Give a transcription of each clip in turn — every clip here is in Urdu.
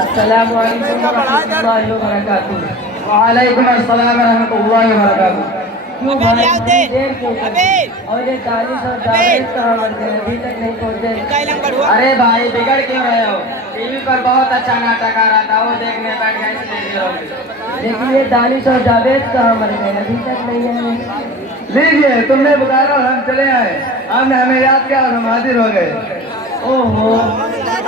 السلام علیکم ورحمۃ اللہ وبرکاتہ۔ وعلیکم السلام ورحمۃ اللہ وبرکاتہ۔ کیوں بھائی دیر کیوں کریں؟ اور یہ دانش اور جاوید کہاں مر گئے؟ ابھی تک نہیں پہنچے۔ ارے بھائی بگڑ کیوں رہے ہو؟ ٹی وی پر بہت اچھا ناٹک آ رہا تھا، وہ دیکھنے بیٹھ گئے اس لیے دیر ہو گئی۔ لیکن یہ دانش اور جاوید کہاں مر گئے؟ ابھی تک نہیں آئے۔ لیجیے، تم نے پکارا اور ہم چلے آئے، آپ نے ہمیں یاد کیا اور ہم حاضر ہو گئے۔ اوہو،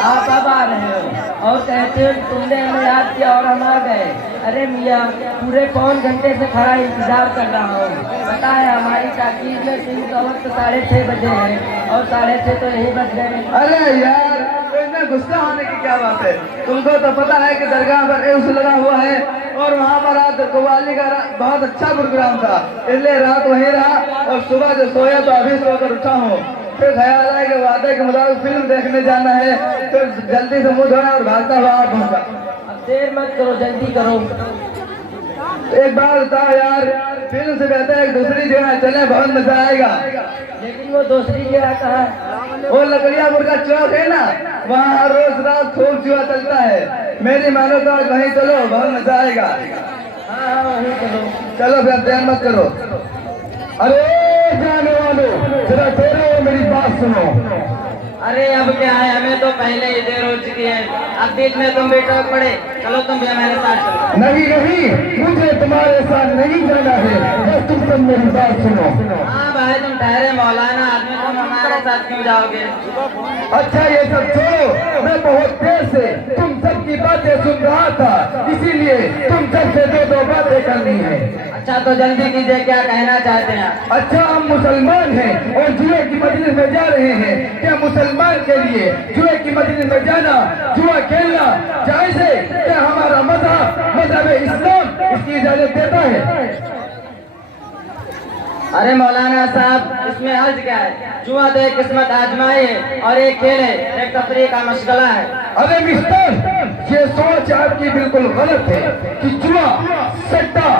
آپ اب آ رہے ہو اور کہتے ہو تم نے ہمیں یاد کیا اور ہم آ گئے۔ ارے میاں، پورے پون گھنٹے سے کھڑا انتظار کر رہا ہوں۔ پتہ ہے ہماری تاکید میں ٹیم کا وقت 6:30 بجے ہے اور 6:30 تو یہی بج گئے۔ ارے یار، اتنا غصہ ہونے کی کیا بات ہے؟ تم کو تو پتا ہے کہ درگاہ پر ایوس لگا ہوا ہے اور وہاں پر رات قوالی کا بہت اچھا پروگرام تھا، اس لیے رات وہیں رہا اور صبح جو سویا تو ابھی سو کر اٹھا ہوں۔ پھر خیال آئے کہ وعدے کے مطابق فلم دیکھنے جانا ہے، پھر جلدی سے منہ دھونا اور بھاگتا ہوا آپ پہنچا۔ اب دیر مت کرو، جلدی کرو۔ ایک بات بتاؤ یار، فلم سے بہتر ایک دوسری جگہ چلیں، بہت مزہ آئے گا۔ لیکن وہ دوسری جگہ کہاں ہے؟ وہ لکڑیا پور کا چوک ہے نا، وہاں ہر روز رات خوب جوا چلتا ہے۔ میری مانو تو آج وہیں چلو، بہت مزہ آئے گا۔ ہاں وہیں چلو۔ چلو پھر دیر مت کرو۔ ارے جانے والوں، ذرا ٹھہرو، میری بات سنو۔ ارے اب کیا ہے، ہمیں تو پہلے ہی دیر ہو چکی ہے، اب بیچ میں تم بھی ٹوک پڑے۔ چلو تم بھی ہمارے ساتھ چلو۔ نہیں نہیں، مجھے تمہارے ساتھ نہیں جانا ہے، بس تم سب میری بات سنو۔ ہاں بھائی تم ٹھہرے مولانا آدمی، تم ہمارے ساتھ کیوں جاؤ گے؟ اچھا یہ سب چھوڑو، میں بہت دیر سے تم سب کی باتیں سن رہا تھا، اسی لیے تم سب سے دو باتیں کرنی ہے۔ اچھا تو جلدی کیجئے، کیا کہنا چاہتے ہیں؟ اچھا، ہم مسلمان ہیں اور جوئے کی مجلس میں جا رہے ہیں، کیا مسلمان کے لیے جوئے کی مجلس میں جانا، جوا کھیلنا جائز ہے؟ کیا ہمارا مذہب اسلام اس کی اجازت دیتا ہے؟ ارے مولانا صاحب، اس میں حرج کیا ہے؟ جوا تو ایک قسمت آزمائی ہے اور ایک کھیل ہے، ایک تفریح کا مشغلہ ہے۔ ارے مسٹر، یہ سوچ آپ کی بالکل غلط ہے کہ جوا، سٹا،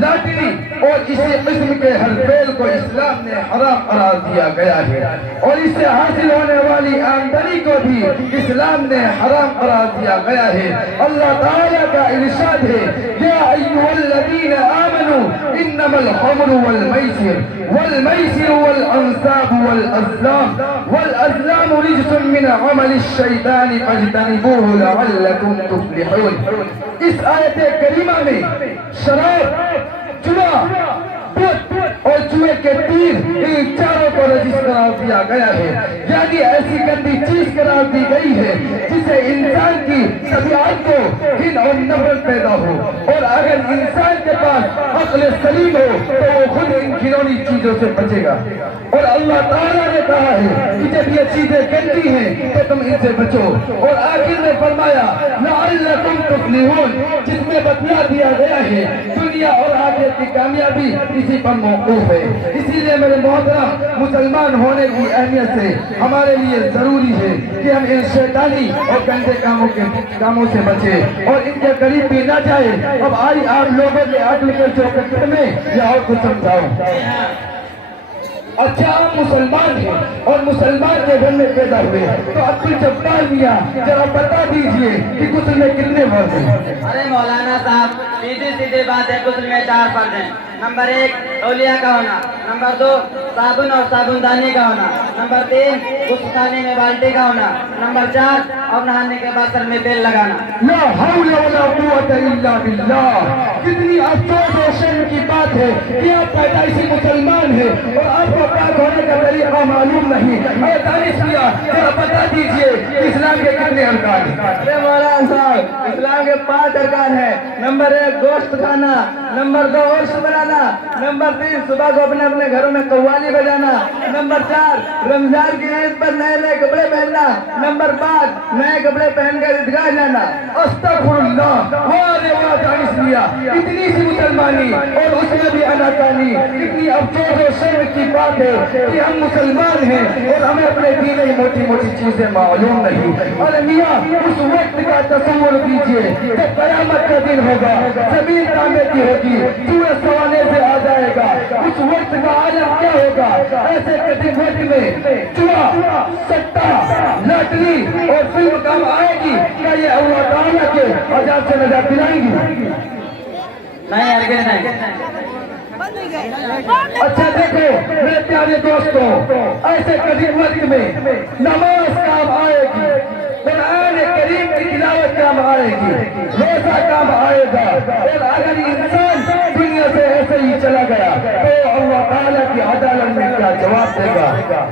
لاٹری اور اسی قسم کے ہر کھیل کو اسلام نے حرام قرار دیا گیا ہے، اور اس سے حاصل ہونے والی آمدنی کو بھی اسلام نے حرام قرار دیا گیا ہے۔ اللہ تعالیٰ کا ارشاد ہے، یا ایھا الذین آمنوا انما الخمر والمیسر والانصاب والازلام رجس من عمل الشیطان فاجتنبوه لعلکم تفلحون۔ اس آیت کریمہ میں شراب، جوا، بت اور جوئے کے تیر، ان چاروں کو رجس قرار دیا گیا ہے، یعنی ایسی گندی چیز قرار دی گئی ہے جسے انسان کی طبیعت کو گھن اور نفرت پیدا ہو، اور اگر انسان کے پاس عقل سلیم ہو تو وہ خود ان گھنونی چیزوں سے بچے گا۔ اور اللہ تعالیٰ نے کہا ہے کہ جب یہ چیزیں گندی ہیں تو تم ان سے بچو، اور آخر میں فرمایا لعلکم تفلحون، جس میں بتلا دیا گیا ہے دنیا اور آخرت کی کامیابی اسی پر موقوف ہے۔ اسی لیے میرے محترم، مسلمان ہونے کی اہمیت سے ہمارے لیے ضروری ہے کہ ہم ان شیطانی اور گندے کاموں سے بچیں اور ان کے قریب بھی نہ جائیں۔ اب آئی آپ لوگوں کے عقل کے چوکٹ میں یا اور کچھ سمجھاؤں۔ اچھا، ہم مسلمان ہیں اور مسلمان کے گھر میں پیدا ہوئے، تو عبد الجبار میاں ذرا بتا دیجئے کہ غسل میں کتنے فرض ہیں؟ ارے مولانا صاحب، سیدھی بات ہے، غسل میں 4 فرض ہیں۔ نمبر 1 تولیہ کا ہونا، نمبر 2 صابن اور صابن دانی کا ہونا، نمبر 3 غسل خانے میں بالٹی کا ہونا، نمبر 4 اور نہانے کے بعد سر میں تیل لگانا۔ لا حول ولا قوت الا باللہ، کتنی افسوس و شرم کی بات ہے کہ آپ پیدائشی مسلمان ہیں اور آپ کو پاک ہونے کا طریقہ معلوم نہیں۔ اے دانش میاں، ذرا بتا دیجئے کہ اسلام کے کتنے ارکان ہیں؟ ارے مولانا صاحب، اسلام کے 5 ارکان ہیں۔ نمبر 1 گوشت کھانا، نمبر 2 عرس بنانا، نمبر 3 صبح کو اپنے اپنے گھروں میں قوالی بجانا، نمبر 4 رمضان کی عید پر نئے کپڑے پہننا، نمبر 5 نئے کپڑے پہن کر عیدگاہ جانا۔ استغفر اللہ، واہ دانش میاں، اتنی سی مسلمانی اور اس میں بھی اناکانی، اتنی افسوس و شرم کی بات ہے کہ ہم مسلمان ہیں اور ہمیں اپنے دین کی موٹی موٹی چیزیں معلوم نہیں۔ ارے میاں، اس وقت کا تصور کیجئے جب قیامت کا دن ہوگا، زمین کانے کی ہوگی، سورج سوانے زمانے سے آ جائے گا، اس وقت کا عالم کیا ہوگا؟ ایسے قدیم وقت میں جوا، سٹا، لاٹری اور فلم کام آئے گی، کیا یہ اللہ تعالیٰ کے عذاب سے نجات دلائیں گی؟ نہیں ہرگز نہیں۔ اچھا دیکھو میرے پیارے دوستوں، ایسے قدیم وقت میں نماز کام آئے گی، قرآن کریم کی تلاوت کام آئے گی، روزہ کام آئے گا، اور اگر انسان دنیا سے ایسے ہی چلا گیا تو اللہ تعالیٰ کی عدالت میں کیا جواب دے گا؟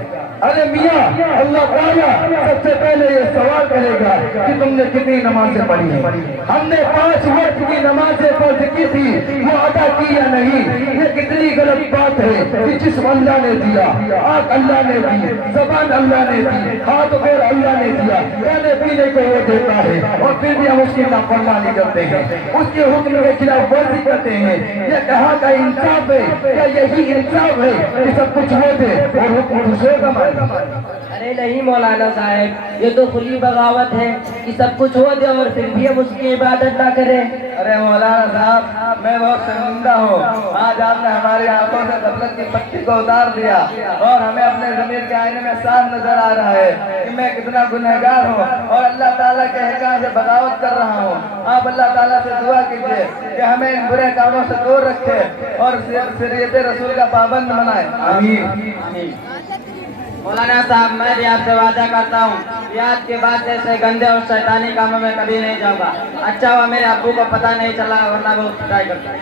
ارے میاں، اللہ تعالیٰ سب سے پہلے یہ سوال کرے گا کہ تم نے کتنی نمازیں پڑھی ہیں؟ ہم نے 5 وقت کی نمازیں فرض کی تھی، وہ ادا کی یا نہیں؟ یہ کتنی غلط بات ہے کہ جسم اللہ نے دیا، آنکھ اللہ نے دی، زبان اللہ نے دی، ہاتھ پیر اللہ نے دیا، کھانے پینے کو وہ دیتا ہے، اور پھر بھی ہم اس کی نافرمانی کرتے ہیں، اس کے حکم کے خلاف ورزی کرتے ہیں۔ یہ کہاں کا انصاف ہے؟ کیا یہی انصاف ہے کہ سب کچھ وہ دے اور حکم دوسرے کا مانے؟ ارے نہیں مولانا صاحب، یہ تو کھلی بغاوت ہے کہ سب کچھ ہو دے اور پھر بھی ہم اس کی عبادت نہ کریں۔ ارے مولانا صاحب، میں بہت شرمندہ ہوں، آج آپ نے ہماری آنکھوں سے غفلت کی پٹی کو اتار دیا اور ہمیں اپنے ضمیر کے آئینے میں صاف نظر آ رہا ہے کہ میں کتنا گنہگار ہوں اور اللہ تعالیٰ کے احکام سے بغاوت کر رہا ہوں۔ آپ اللہ تعالیٰ سے دعا کیجیے کہ ہمیں ان برے کاموں سے دور رکھے اور شریعت رسول کا پابند بنائے۔ آمین۔ مولانا صاحب، میں بھی آپ سے وعدہ کرتا ہوں کہ آج کے بعد ایسے گندے اور شیطانی کاموں میں کبھی نہیں جاؤں گا۔ اچھا ہوا میرے ابو کو پتہ نہیں چلا، ورنہ وہ پٹائی کرتا۔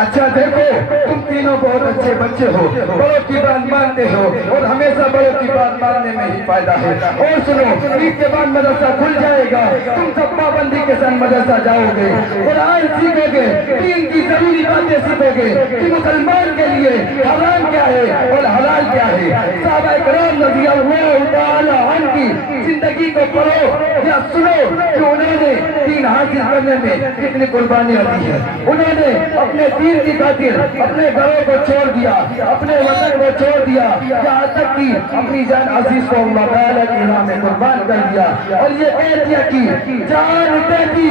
اچھا دیکھو، تم تینوں بہت اچھے بچے ہو، بڑوں کی بات مانتے ہو اور ہمیشہ بڑوں کی بات ماننے میں ہی فائدہ ہے۔ اور سنو، عید کے بعد مدرسہ کھل جائے گا، تم سب پابندی کے ساتھ مدرسہ جاؤ گے، قرآن سیکھو گے، دین کی ضروری باتیں سیکھو گے کہ مسلمان کے لیے حرام کیا ہے اور حلال کیا ہے۔ صحابہ کرام رضی اللہ تعالی عنہ کی زندگی کو پڑھو یا سنو کہ انہوں نے دین حاصل کرنے میں کتنی قربانیاں دی ہیں۔ انہوں نے اپنے دین کی خاطر اپنے گھروں کو چھوڑ دیا، اپنے وطن کو چھوڑ دیا، یہاں تک کہ اپنی جان عزیز کو اللہ تعالیٰ کی راہ میں قربان کر دیا، اور یہ کہہ دیا کہ جان دے دی،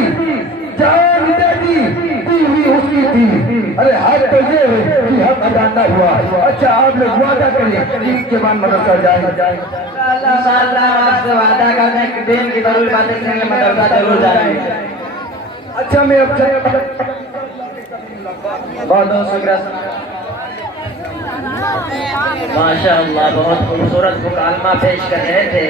جان دے دی، دی ہوئی اس کی تھی۔ ارے حق تو یہ ہے کہ حق ادا نہ ہوا۔ اچھا آپ لوگ وعدہ کریں عید کے بعد مدرسہ جائیں۔ اللہ آپ سے وعدہ کرتے ہیں کہ دین کی ضروری باتیں سنیں گے، مدرسہ ضرور جائیں گے۔ اچھا میں اب بہت بہت شکریہ۔ ماشاء اللہ، بہت خوبصورت مکالمہ پیش کر رہے تھے۔